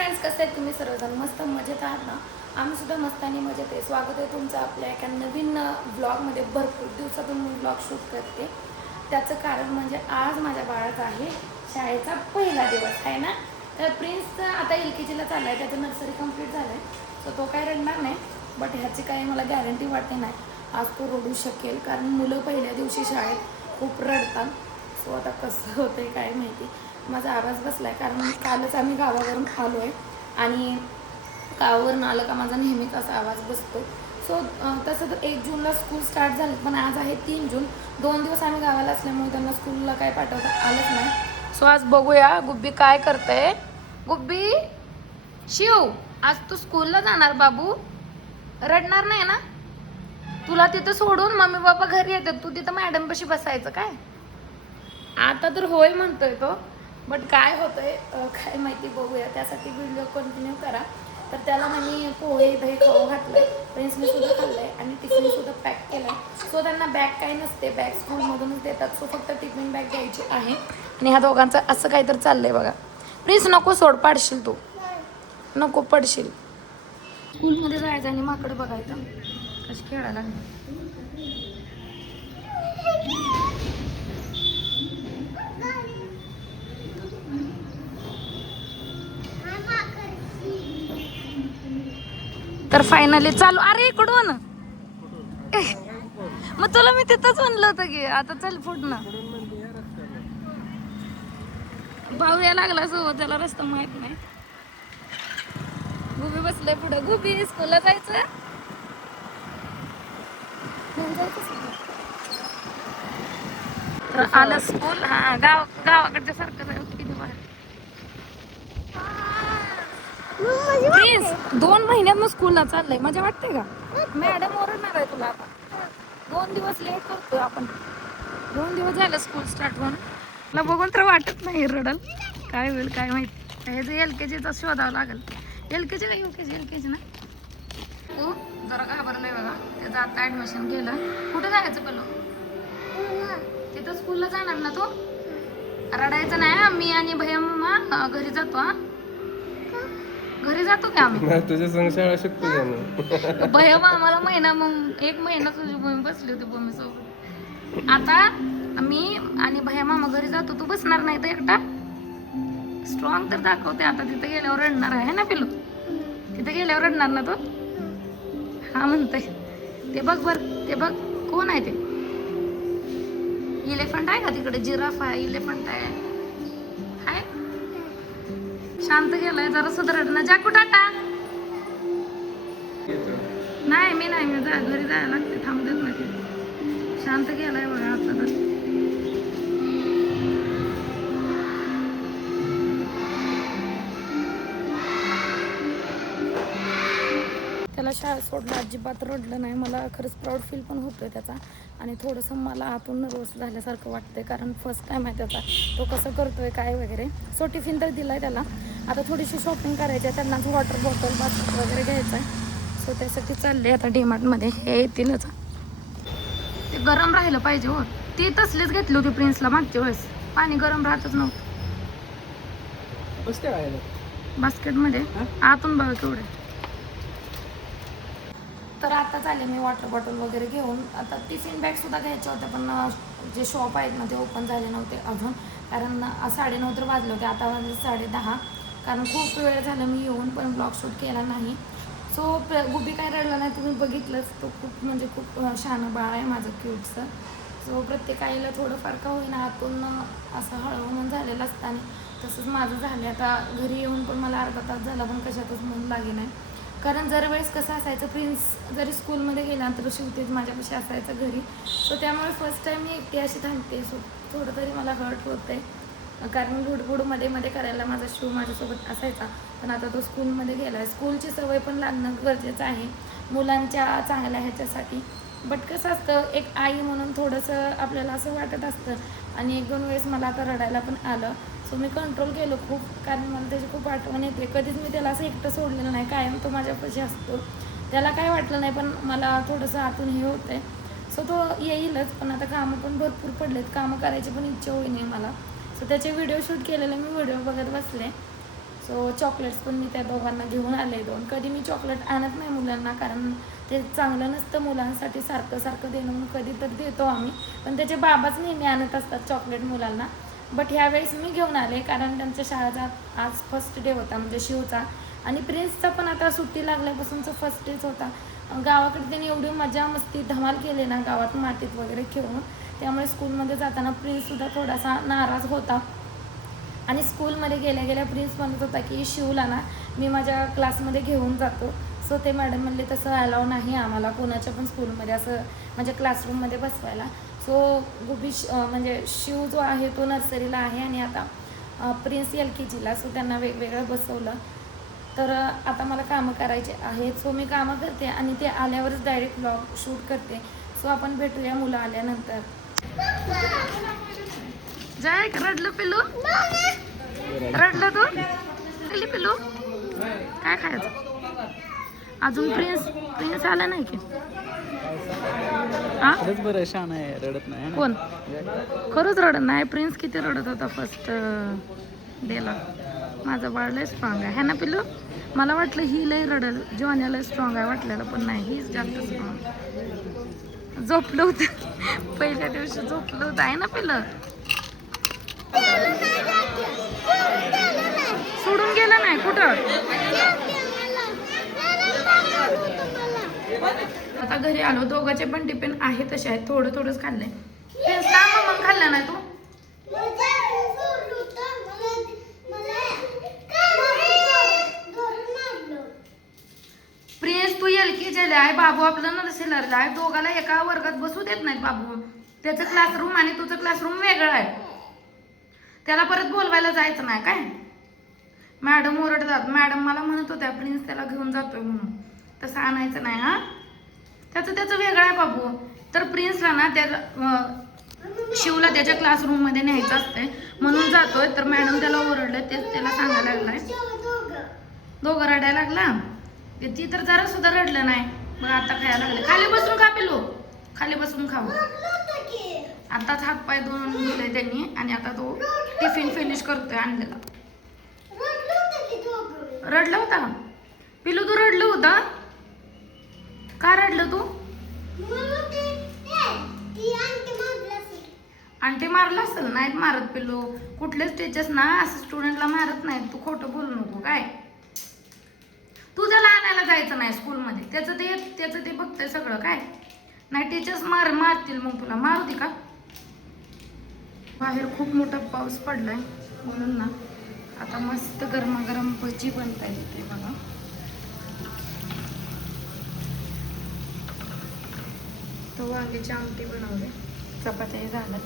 Friends, कसे आहेत तुम्ही सर्वजण? मस्त मजेत आहात ना? आम्ही सुद्धा मस्त आणि मजेत आहे. स्वागत आहे तुमचं आपल्या एका नवीन व्लॉगमध्ये. भरपूर दिवसातून मी व्लॉग शूट करते. त्याचं कारण म्हणजे आज माझ्या बाळाचा आहे शाळेचा पहिला दिवस आहे ना. तर प्रिन्स आता LKGला चालला आहे, त्याचं नर्सरी कंप्लीट झालं आहे. सो तो काय रडणार नाही, बट ह्याची काही मला गॅरंटी वाटते नाही आज तो रडू शकेल, कारण मुलं पहिल्या दिवशी शाळेत खूप रडतात. सो आता कसं होतं आहे काय माहिती. माझा आवाज बसला आहे कारण कालच आम्ही गावावरून आलो आहे आणि गावावरून आलं का माझा नेहमीच असा आवाज बसतो. सो तसं तर 1 जूनला स्कूल स्टार्ट झालं, पण आज आहे 3 जून. 2 दिवस आम्ही गावाला असल्यामुळे त्यांना स्कूलला काय पाठवता आलंच नाही. सो आज बघूया गुब्बी काय करते. गुब्बी, शिव, आज तू स्कूलला जाणार बाबू? रडणार नाही ना? तुला तिथं सोडून मम्मी पप्पा घरी येतात, तू तिथं मॅडमपाशी बसायचं काय? आता तर होय म्हणतोय तो, बट काय होतंय काय माहिती, बघूया. त्यासाठी व्हिडिओ कंटिन्यू करा. तर त्याला मी पोहे दही खाऊ घातलंय, फ्रेंड्सने सुद्धा खाल्लंय आणि टिफिन सुद्धा पॅक केलाय. सो त्यांना बॅग काही नसते, बॅग स्कूलमधूनच देतात. सो फक्त टिफिन बॅग द्यायची आहे. आणि ह्या दोघांचं असं काहीतरी चाललंय बघा. प्लीज नको सोड, पाडशील तू, नको पडशील. स्कूलमध्ये जायचं आणि माकडं बघायचं कशी खेळायला लागली. तर फायनली चालू. अरे इकडून मग तुला मी तिथंच म्हणलं होतं की आता चल पुढनं. भाऊ या लागला सोबत, त्याला रस्ता माहित नाही. गुबी बसलंय पुढं. गुबी, स्कूलला जायचं? तर आलं स्कूल. हा, गावाकडच्या सारखं आहे. किती बाहेर 2 महिन्यात मग स्कूलला चाललंय. मजा वाटते का? मॅडम ओरडणार आहे तुला आता. 2 दिवस लेट करतोय आपण. 2 दिवस झालं स्कूल स्टार्ट होऊन. मला बघून तर वाटत नाही रडल. काय होईल काय माहिती. हे जे LKGचा शोधावं लागेल. LKG ना LKG ना. तू जरा घाबरलाय बघा. त्याचं आता ऍडमिशन केलं. कुठे जायचं पहिलं? तिथं स्कूलला जाणार ना तू? रडायचं नाही. मी आणि भैया मम्मा घरी जातो. हा, घरी जातो की आम्ही. तुझ्या संग शिकतो भैया आम्हाला महिना, मग 1 महिना तुझी भूमी बसली होती भूमी सोबत. आता मी आणि भैया मामा घरी जातो. तू बसणार नाही तर एकटा? स्ट्रॉंग तर दाखवते. आता तिथे गेल्यावर रडणार आहे ना पिलू? तिथे गेल्यावर रडणार ना तू? हा म्हणतोय. ते बघ बर, ते बघ कोण आहे ते? इलेफंट आहे का तिकडे? जिराफ आहे, इलेफंट आहे. हाय, शांत गेलाय. जरा सुधारत ना. जाकू टाटा. नाही मी घरी जायला लागते. थांब देत नाही. शांत गेलाय बघा आता तर. त्याला शाळेत सोडलं, अजिबात रडलं नाही. मला खरंच प्राऊड फील पण होतोय त्याचा. आणि थोडंसं मला आतून नर्वस झाल्यासारखं वाटतंय, कारण फर्स्ट टाईम आहे त्याचा. तो कसं करतोय काय वगैरे. सो टिफिन तर दिलाय त्याला. आता थोडीशी शॉपिंग करायची आहे. त्यांनाच वॉटर बॉटल बास्केट वगैरे घ्यायचं आहे. सो त्यासाठी चालले आता DMartमध्ये. हे येतीलच. ते गरम राहिलं पाहिजे हो. ती तसलीच घेतली होती प्रिन्सला मागच्या वेळेस. पाणी गरम राहतच नव्हतं बास्केटमध्ये. आतून बघा केवढे. तर आता चालेल मी वॉटर बॉटल वगैरे घेऊन. आता टिफिन बॅग सुद्धा घ्यायच्या होत्या, पण जे शॉप आहेत ना ते ओपन झाले नव्हते अजून, कारण 9:30 तर वाजले होते. आता वाजले 10:30, कारण खूप वेळ झाला मी येऊन पण ब्लॉग शूट केला नाही. सो गुब्बी काय रडला नाही, तुम्ही बघितलंच. तो खूप म्हणजे खूप शहाणं बाळ आहे माझं, क्यूटचं. सो प्रत्येक आईला थोडंफार का होईना आतून असं हळूहळू झालेलं असतं. आणि तसंच माझं झालं. आता घरी येऊन पण मला अर्धा तास झाला, पण कशातच मन लागे नाही. कारण दरवेळेस कसं असायचं, प्रिन्स जरी स्कूलमध्ये गेला तर शिवतेज माझ्यापाशी असायचं घरी. सो त्यामुळे फर्स्ट टाईम मी एकटी अशी थांबते. सो थोडं तरी मला हर्ट होतं आहे, कारण लुडबुड मध्ये करायला माझा शिव माझ्यासोबत असायचा. पण आता तो स्कूलमध्ये गेला आहे. स्कूलची सवय पण लागणं गरजेचं आहे मुलांच्या चांगल्या ह्याच्यासाठी. बट कसं असतं, एक आई म्हणून थोडंसं आपल्याला असं वाटत असतं. आणि 1-2 वेळेस मला आता रडायला पण आलं. सो मी कंट्रोल केलं खूप, कारण मला त्याची खूप आठवण येते. कधीच मी त्याला असं एकटं सोडलेलं नाही, कायम तो माझ्यापाशी असतो. त्याला काय वाटलं नाही, पण मला थोडंसं आतून हे होतं आहे. सो तो येईलच, पण आता कामं पण भरपूर पडलेत. कामं करायची पण इच्छा होई नाही मला. सो त्याचे व्हिडिओ शूट केलेले मी व्हिडिओ बघत बसले. सो चॉकलेट्स पण मी त्या दोघांना घेऊन आले 2. कधी मी चॉकलेट आणत नाही मुलांना, कारण ते चांगलं नसतं मुलांसाठी सारखं सारखं देणं, म्हणून कधी तर देतो आम्ही. पण त्याचे बाबाच नेहमी आणत असतात चॉकलेट मुलांना. बट ह्यावेळेस मी घेऊन आले, कारण त्यांच्या शाळेचा आज फर्स्ट डे होता, म्हणजे शिवचा. आणि प्रिन्सचा पण आता सुट्टी लागल्यापासूनचा फर्स्ट डेच होता. गावाकडे त्यांनी एवढी मजा मस्ती धमाल केली ना गावात मातीत वगैरे खेळून. त्यामुळे स्कूलमध्ये जाताना प्रिन्ससुद्धा थोडासा नाराज होता. आणि स्कूलमध्ये गेल्या गेल्या प्रिन्स म्हणत होता की शिवला ना मी माझ्या क्लासमध्ये घेऊन जातो. सो ते मॅडम म्हणले तसं अलाव नाही आम्हाला कोणाच्या पण स्कूलमध्ये असं म्हणजे क्लासरूममध्ये बसवायला. सो गुबी म्हणजे शिव जो आहे तो नर्सरीला आहे आणि आता प्रिन्स LKGला. सो त्यांना वेगवेगळं बसवलं. तर आता मला कामं करायचे आहेत. सो मी कामं करते आणि ते आल्यावरच डायरेक्ट व्लॉग शूट करते. सो आपण भेटूया मुलं आल्यानंतर. जाय रडलं पिल्लू, रडलं तू पिल्लू. काय खायचं अजून? प्रिन्स आला नाही की? बरं छान आहे, रडत नाही. कोण खरंच रडत नाही? प्रिन्स किती रडत होता फर्स्ट डेला. माझं बाळ लय स्ट्रॉंग आहे ना पिल्लू. मला वाटलं ही लय रडल, जॉन्या लय स्ट्रॉंग आहे वाटलेलं, पण नाही, हीच जास्त स्ट्रॉंग. झोपलं होतं पहिल्या दिवशी, झोपलं होतं आहे ना पिल्लू. सोडून गेला नाही कुठं. आता घरी आलो, दोघांचे पण टिफिन आहे तसे आहेत, थोडं थोडंच खाल्लंय. का मग खाल्लं नाही तू? प्रिन्स तू LKGला आहे, बाबू आपलं नर्सरीला आहे. दोघाला एका वर्गात बसू देत नाहीत बाबू. त्याचं क्लासरूम आणि तुझं क्लासरूम वेगळं आहे. त्याला परत बोलवायला जायचं नाही काय? मॅडम ओरडतात. मॅडम मला म्हणत होत्या प्रिन्स त्याला घेऊन जातोय म्हणून. तसं आणायचं नाही हा. त्याचं वेगळं आहे बाबू. तर प्रिन्सला ना त्या शिवला त्याच्या क्लासरूममध्ये न्यायचं असतंय म्हणून जातोय. तर मॅडम त्याला ओरडले, तेच त्याला सांगायला लागलाय. दोघं रडायला लागला. ती तर जरा सुद्धा रडलं नाही. मग आता खायला लागले. खाली बसून खा पिल्लू, खाली बसून खाऊ. आताच हात पाय धुवून दिले त्यांनी आणि आता तो टिफिन फिनिश करतोय आणलेला. रडला होता पिल्लू? तू रडलं होता का? रडलं तू? आंटी मारला असेल. नाहीत मारत पिल्लू, कुठलेच टीचर्स ना असं स्टुडंटला मारत नाहीत. तू खोटं बोलू नको काय. तू त्याला आणायला जायचं नाही स्कूलमध्ये. त्याचं ते बघतंय सगळं काय. नाही टीचर्स मारतील मग तुला. मारू दे का? बाहेर खूप मोठा पाऊस पडलाय म्हणून ना आता मस्त गरमागरम भजी बनता येते बघा. तो वांग्याची आमटी बनवले, चपात्या झाल्या.